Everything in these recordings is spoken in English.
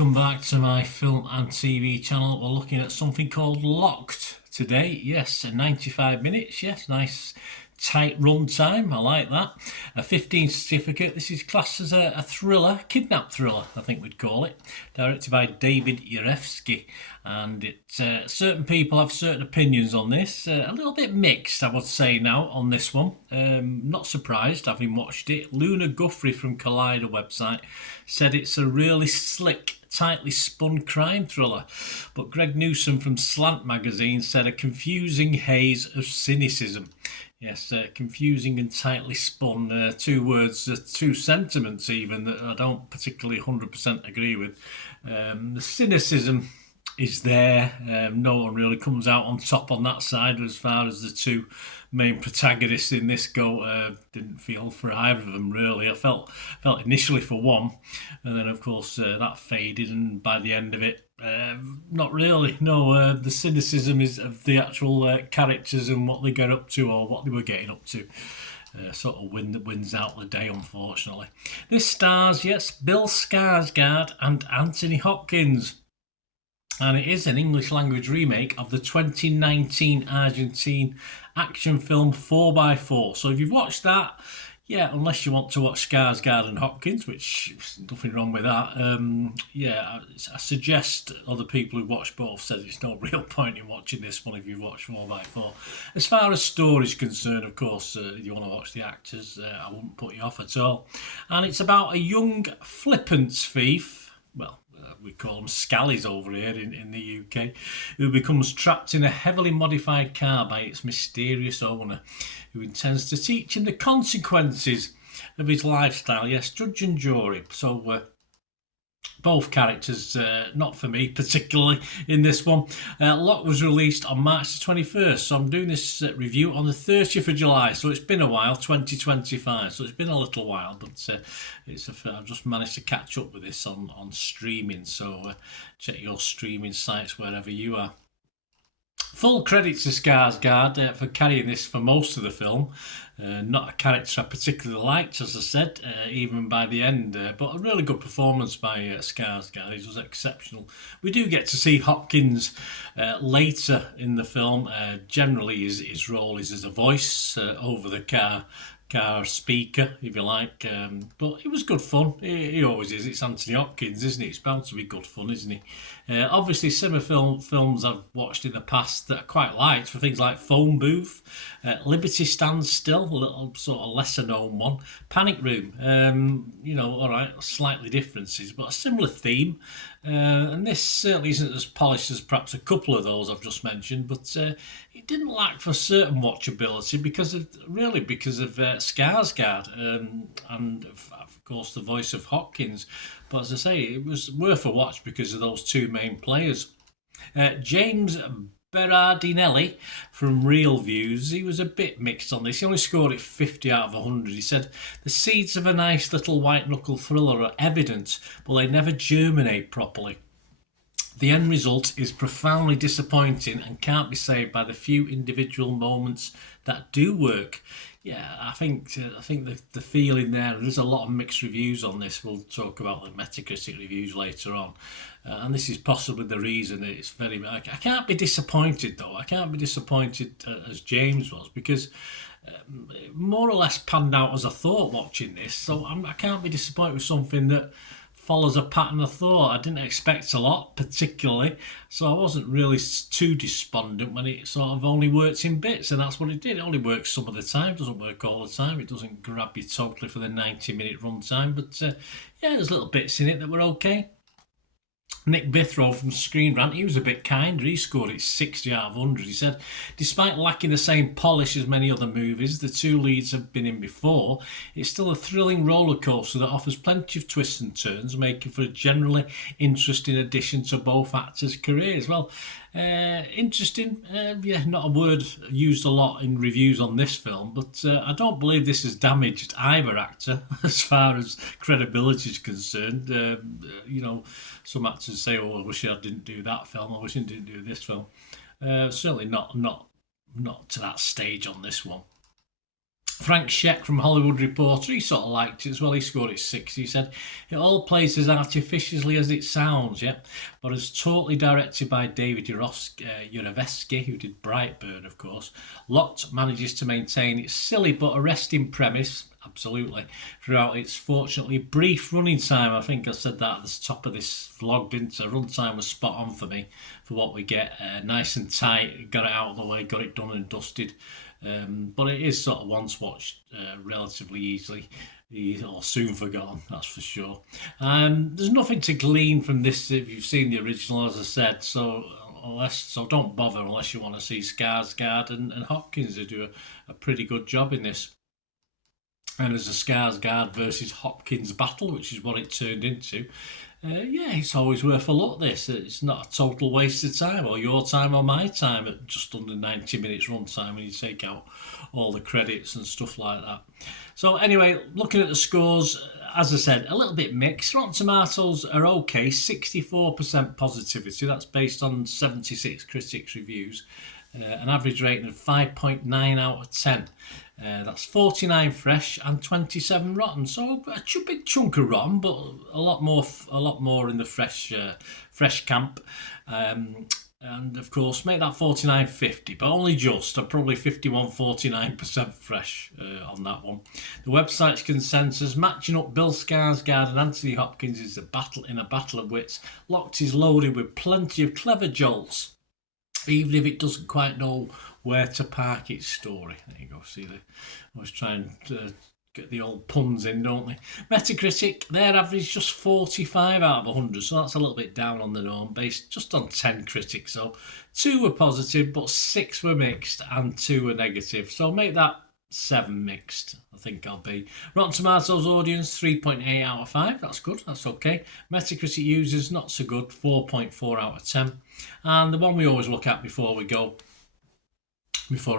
welcome back to my film and TV channel. We're looking at something called Locked today. Yes, 95 minutes. Yes, nice tight run time. I like that. A 15 certificate. This is classed as a thriller, kidnap thriller, I think we'd call it. Directed by David Yarefsky. And certain people have certain opinions on this. A little bit mixed, I would say now, on this one. Not surprised, having watched it. Luna Guthrie from Collider website said it's a really slick, tightly spun crime thriller. But Greg Newsom from Slant magazine said a confusing haze of cynicism. Yes, confusing and tightly spun. Two words, two sentiments even, that I don't particularly 100% agree with. The cynicism is there. No one really comes out on top on that side as far as the two main protagonists in this go. Didn't feel for either of them really. I felt initially for one, and then of course that faded, and by the end of it, not really. No, the cynicism is of the actual characters and what they get up to or what they were getting up to. Sort of wins out the day, unfortunately. This stars, yes, Bill Skarsgård and Anthony Hopkins. And it is an English language remake of the 2019 Argentine action film 4x4. So if you've watched that, yeah, unless you want to watch Skarsgård and Hopkins, which nothing wrong with that, I suggest other people who watch both said there's no real point in watching this one if you've watched 4x4. As far as story is concerned, of course, if you want to watch the actors, I wouldn't put you off at all. And it's about a young flippant thief, well, we call them scallies over here in the UK, who becomes trapped in a heavily modified car by its mysterious owner, who intends to teach him the consequences of his lifestyle. Yes, judge and jury. So both characters, not for me particularly in this one. Lock was released on March the 21st, so I'm doing this review on the 30th of July, so it's been a while, 2025, so it's been a little while, but I've just managed to catch up with this on streaming, so check your streaming sites wherever you are. Full credit to Skarsgård for carrying this for most of the film. Not a character I particularly liked, as I said, even by the end, but a really good performance by Skarsgård. He was exceptional. We do get to see Hopkins later in the film. Generally, his role is as a voice over the car speaker, if you like, but it was good fun. He always is. It's Anthony Hopkins, isn't it? It's bound to be good fun, isn't he? Obviously, similar films I've watched in the past that I quite liked for things like Phone Booth, Liberty Stands Still, a little sort of lesser known one, Panic Room, all right, slightly differences, but a similar theme. And this certainly isn't as polished as perhaps a couple of those I've just mentioned, but it didn't lack for certain watchability because of Skarsgård and of course the voice of Hopkins. But as I say, it was worth a watch because of those two main players. James Berardinelli from Real Views, he was a bit mixed on this. He only scored it 50 out of 100. He said, the seeds of a nice little white-knuckle thriller are evident, but they never germinate properly. The end result is profoundly disappointing and can't be saved by the few individual moments that do work. Yeah, I think the feeling there's a lot of mixed reviews on this. We'll talk about the Metacritic reviews later on, and this is possibly the reason that it's very. I can't be disappointed though. I can't be disappointed as James was because more or less panned out as I thought watching this. So I can't be disappointed with something that follows a pattern of thought. I didn't expect a lot particularly, so I wasn't really too despondent when it sort of only works in bits, and that's what it did. It only works some of the time, doesn't work all the time. It doesn't grab you totally for the 90-minute runtime, but there's little bits in it that were okay. Nick Bithrow from Screen Rant, he was a bit kinder. He scored it 60 out of 100. He said, despite lacking the same polish as many other movies the two leads have been in before, it's still a thrilling roller coaster that offers plenty of twists and turns, making for a generally interesting addition to both actors' careers. Well, interesting, not a word used a lot in reviews on this film, but I don't believe this has damaged either actor as far as credibility is concerned. Some actors say, "Oh, I wish I didn't do that film. I wish I didn't do this film." Certainly not to that stage on this one. Frank Sheck from Hollywood Reporter, he sort of liked it as well. He scored it 6. He said, it all plays as artificially as it sounds, yeah, but it's totally directed by David Yarovesky, who did Brightburn, of course. Locked manages to maintain its silly but arresting premise, absolutely, throughout its fortunately brief running time. I think I said that at the top of this vlog, didn't I? Runtime was spot on for me, for what we get. Nice and tight, got it out of the way, got it done and dusted. But it is sort of once watched relatively easily, or soon forgotten, that's for sure. There's nothing to glean from this if you've seen the original, as I said, so don't bother unless you want to see Skarsgård and Hopkins, who do a pretty good job in this. And there's a Skarsgård versus Hopkins battle, which is what it turned into. Yeah, it's always worth a look, this. It's not a total waste of time, or your time or my time, at just under 90 minutes runtime when you take out all the credits and stuff like that. So anyway, looking at the scores, as I said, a little bit mixed. Rotten Tomatoes are okay, 64% positivity. That's based on 76 critics' reviews. An average rating of 5.9 out of 10. That's 49 fresh and 27 rotten. So a big chunk of rotten, but a lot more in the fresh camp. And of course, make that 49.50, but only just. I'm probably 49% fresh on that one. The website's consensus: matching up Bill Skarsgård and Anthony Hopkins is a battle of wits. Locked is loaded with plenty of clever jolts, even if it doesn't quite know where to park its story. There you go, see, they always try and get the old puns in, don't they? Metacritic, their average just 45 out of 100, so that's a little bit down on the norm, based just on 10 critics. So 2 were positive, but 6 were mixed and 2 were negative. So make that 7 mixed, I think I'll be. Rotten Tomatoes audience, 3.8 out of 5. That's good, that's okay. Metacritic users, not so good, 4.4 out of 10. And the one we always look at before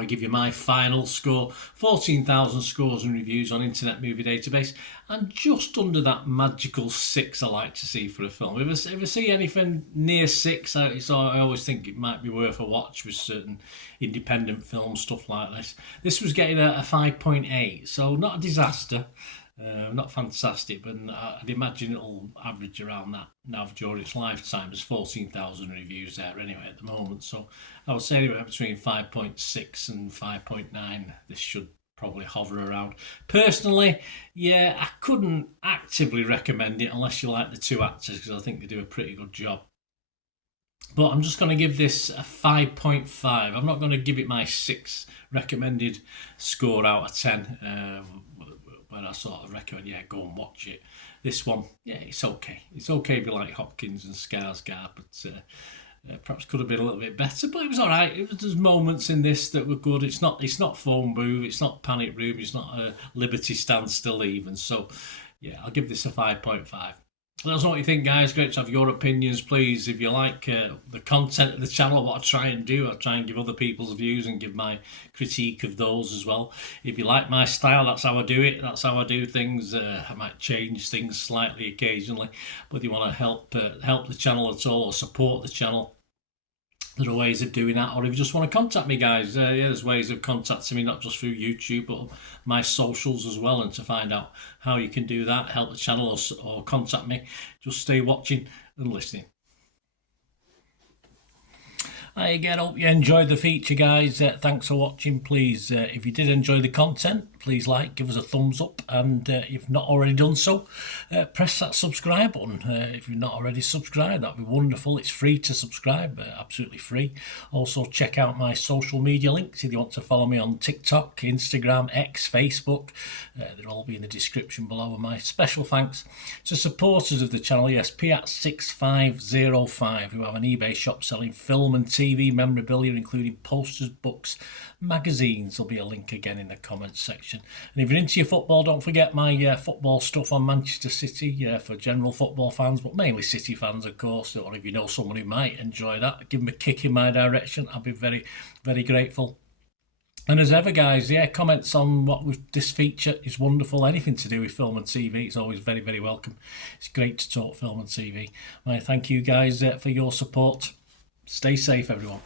I give you my final score, 14,000 scores and reviews on Internet Movie Database, and just under that magical 6 I like to see for a film. If I see anything near 6, I always think it might be worth a watch with certain independent film stuff like this. This was getting a 5.8, so not a disaster. Not fantastic, but I'd imagine it'll average around that now during its lifetime. There's 14,000 reviews there anyway at the moment, so I would say anywhere between 5.6 and 5.9 this should probably hover around. Personally, yeah, I couldn't actively recommend it unless you like the 2 actors, because I think they do a pretty good job. But I'm just going to give this a 5.5. I'm not going to give it my 6 recommended score out of 10. Where I sort of recommend, yeah, go and watch it. This one, yeah, it's okay. It's okay if you like Hopkins and Skarsgård, but perhaps could have been a little bit better. But it was all right. There's moments in this that were good. It's not Phone Booth. It's not Panic Room. It's not a Liberty Standstill even. So, yeah, I'll give this a 5.5. Let us know what you think, guys. Great to have your opinions, please. If you like the content of the channel, what I try and do, I try and give other people's views and give my critique of those as well. If you like my style, that's how I do it. That's how I do things. I might change things slightly occasionally. But if you want to help the channel at all or support the channel, there are ways of doing that. Or if you just want to contact me, guys, yeah, there's ways of contacting me, not just through YouTube, but my socials as well. And to find out how you can do that, help the channel or contact me, just stay watching and listening. Hi again, hope you enjoyed the feature, guys. Thanks for watching. Please, if you did enjoy the content, please give us a thumbs up, and if you've not already done so, press that subscribe button. If you've not already subscribed, that'd be wonderful. It's free to subscribe, absolutely free. Also, check out my social media links if you want to follow me on TikTok, Instagram, X, Facebook. They'll all be in the description below. And my special thanks to supporters of the channel, yes, Piat6505, who have an eBay shop selling film and TV memorabilia, including posters, books, magazines. There'll be a link again in the comments section. And if you're into your football, don't forget my football stuff on Manchester City for general football fans, but mainly City fans, of course. Or if you know someone who might enjoy that, give them a kick in my direction. I'll be very, very grateful. And as ever, guys, yeah, comments on this feature is wonderful. Anything to do with film and TV, it's always very, very welcome. It's great to talk film and TV. I thank you, guys, for your support. Stay safe, everyone.